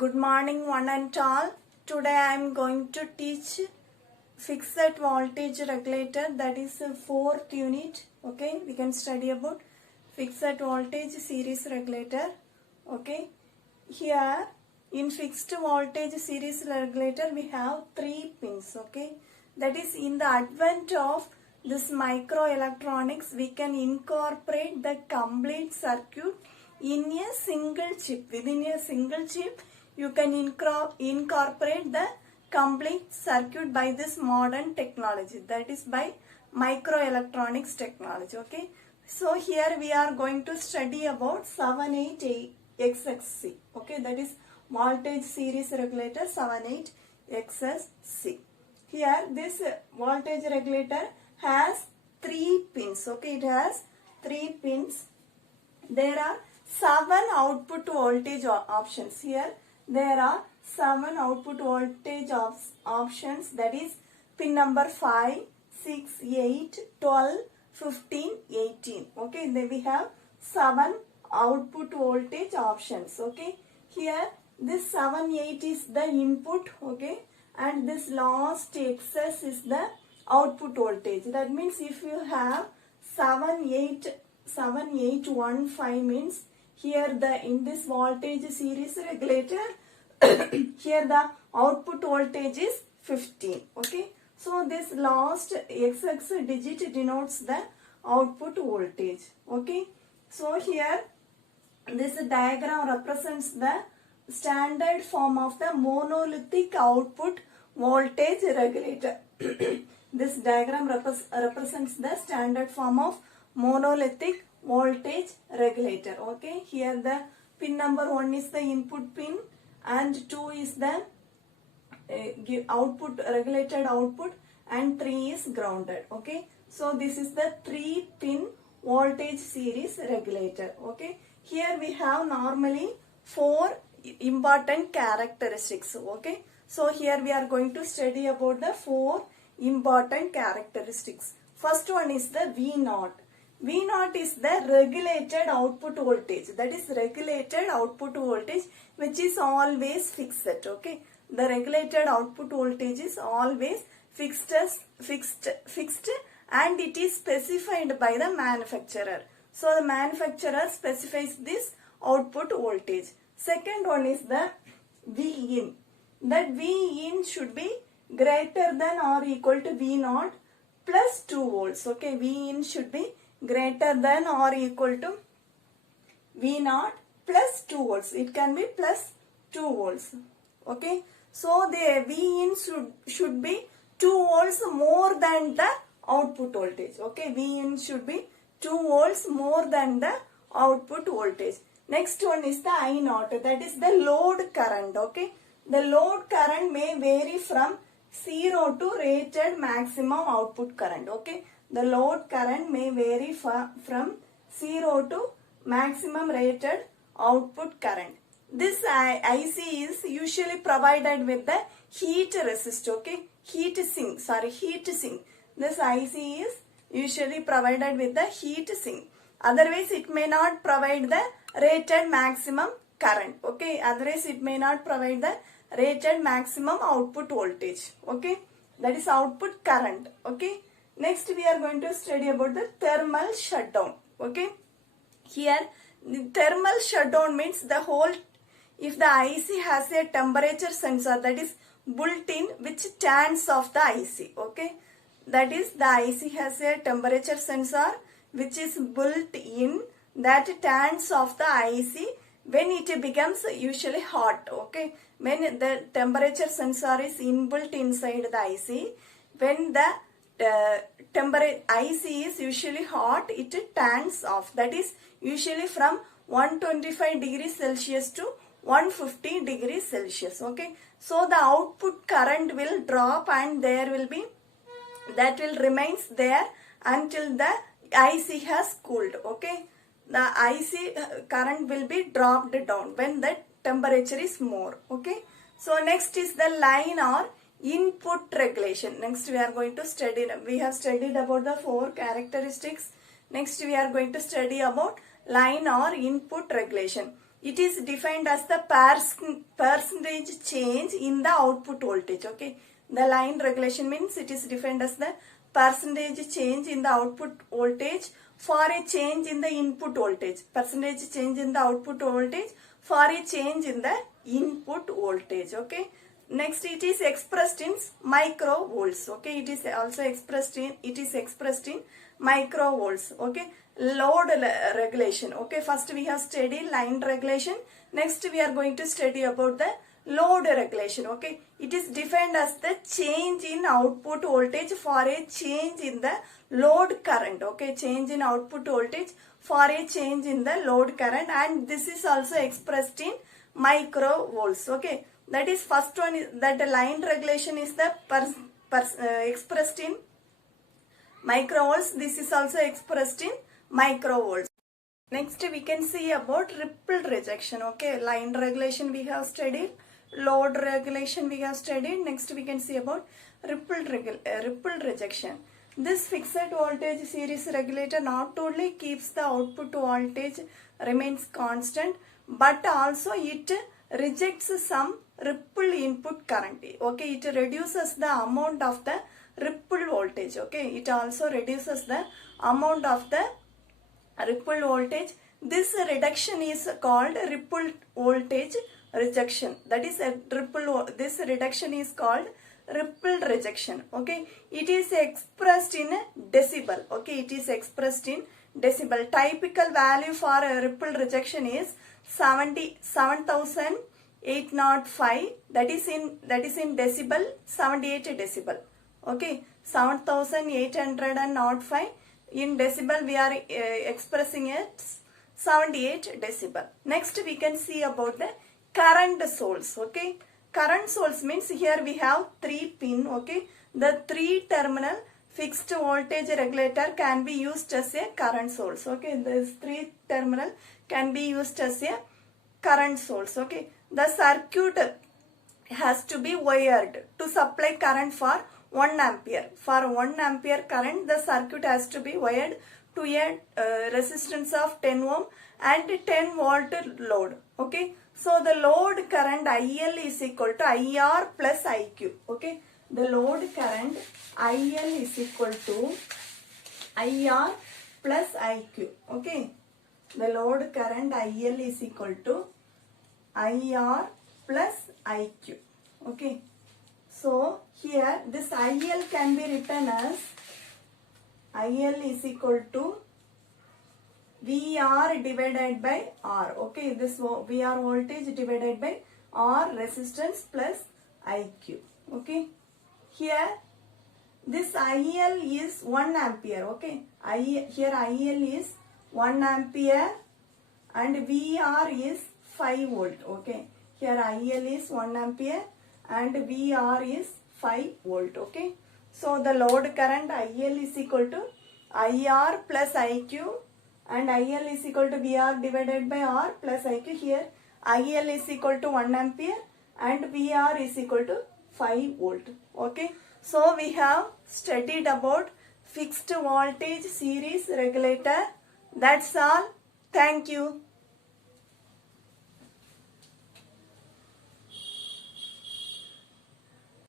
Good morning one and all. Today I am going to teach fixed voltage regulator, that is fourth unit. Okay, we can study about fixed voltage series regulator. Okay, here in fixed voltage series regulator we have 3 pins. Okay, that is, in the advent of this microelectronics we can incorporate the complete circuit in a single chip. Within a single chip you can incorporate the complete circuit by this modern technology, that is by microelectronics technology. Okay, so here we are going to study about 78XXC. Okay, that is voltage series regulator 78XXC. Here this voltage regulator has 3 pins. Okay, it has 3 pins. There are 7 output voltage options. Here there are 7 output voltage options, that is pin number 5, 6, 8, 12, 15, 18. Okay, then we have 7 output voltage options. Okay, here this 7, 8 is the input. Okay, and this last excess is the output voltage. That means if you have 7815 means here in this voltage series regulator here the output voltage is 15. Okay, so this last XX digit denotes the output voltage. Okay, so here this diagram represents the standard form of the monolithic output voltage regulator. This diagram represents the standard form of monolithic voltage regulator. Okay, here the pin number 1 is the input pin and 2 is the output, regulated output, and 3 is grounded. Okay, so this is the 3 pin voltage series regulator. Okay, here we have normally 4 important characteristics. Okay, so here we are going to study about the 4 important characteristics. First one is the V0. V0 is the regulated output voltage, that is regulated output voltage which is always fixed. Okay, the regulated output voltage is always fixed and it is specified by the manufacturer. So the manufacturer specifies this output voltage. Second one is the Vin. That Vin should be greater than or equal to V0 plus 2 volts. Okay, Vin should be greater than or equal to V0 plus 2 volts. It can be plus 2 volts. Okay, so the Vin should be 2 volts more than the output voltage. Okay, Vin should be 2 volts more than the output voltage. Next one is the I0, that is the load current. Okay, the load current may vary from 0 to rated maximum output current. Okay, the load current may vary from 0 to maximum rated output current. This IC is usually provided with the heat resistor. Okay, heat sink. This IC is usually provided with the heat sink. Otherwise it may not provide the rated maximum current. Okay, otherwise it may not provide the rated maximum output voltage. Okay, that is output current. Okay, next we are going to study about the thermal shutdown. Okay, here the thermal shutdown means if the IC has a temperature sensor that is built in which turns off the IC. Okay, that is, the IC has a temperature sensor which is built in that turns off the IC when it becomes usually hot. Okay, when the temperature sensor is inbuilt inside the IC, when the IC is usually hot, it turns off. That is usually from 125 degrees Celsius to 150 degrees Celsius. Okay, so the output current will drop and that will remains there until the IC has cooled. Okay, the IC current will be dropped down when the temperature is more. Okay, so next is the line or input regulation. Next we are going to study, we have studied about the 4 characteristics. Next we are going to study about line or input regulation. it is defined as the percentage change in the output voltage. Okay, the line regulation means it is defined as the percentage change in the output voltage for a change in the input voltage. Percentage change in the output voltage for a change in the input voltage. Okay, next it is expressed in microvolts. Okay, it is also expressed in microvolts. Okay, load regulation. Okay, first we have studied line regulation. Next we are going to study about the load regulation. Okay, it is defined as the change in output voltage for a change in the load current. Okay, change in output voltage for a change in the load current, and this is also expressed in microvolts. Okay, that is first one is that the line regulation is the expressed in microvolts. This is also expressed in microvolts. Next we can see about ripple rejection. Okay, line regulation we have studied, load regulation we have studied. Next we can see about ripple rejection. This fixed voltage series regulator not only keeps the output voltage remains constant, but also it rejects some ripple input current. Okay, it reduces the amount of the ripple voltage. Okay, it also reduces the amount of the ripple voltage. This reduction is called ripple voltage rejection. That is this reduction is called ripple rejection. Okay, it is expressed in decibel. Okay, it is expressed in decibel. Typical value for a ripple rejection is 77,805. That is in decibel, 78 decibel. Okay, 7,805 in decibel we are expressing it 78 decibel. Next we can see about the current source. Okay, current source means here we have 3 pin. Okay, the 3 terminal fixed voltage regulator can be used as a current source. Okay, this 3 terminal can be used as a current source. Okay, the circuit has to be wired to supply current for 1 ampere. For 1 ampere current, the circuit has to be wired to a resistance of 10 ohm and 10 volt load. Okay, so the load current IL is equal to IR plus IQ. Okay, the load current IL is equal to IR plus IQ. Okay, the load current IL is equal to IR plus IQ. Okay, so here this IL can be written as IL is equal to VR divided by R. Okay, this VR voltage divided by R resistance plus IQ. Okay, here this IL is 1 ampere. Okay, here IL is 1 ampere and VR is 5 volt. Okay, here IL is 1 ampere and VR is 5 volt. Okay, so the load current IL is equal to IR plus IQ and IL is equal to VR divided by R plus IQ. Here IL is equal to 1 ampere and VR is equal to 5 volt. Okay, so we have studied about fixed voltage series regulator. That's all. Thank you.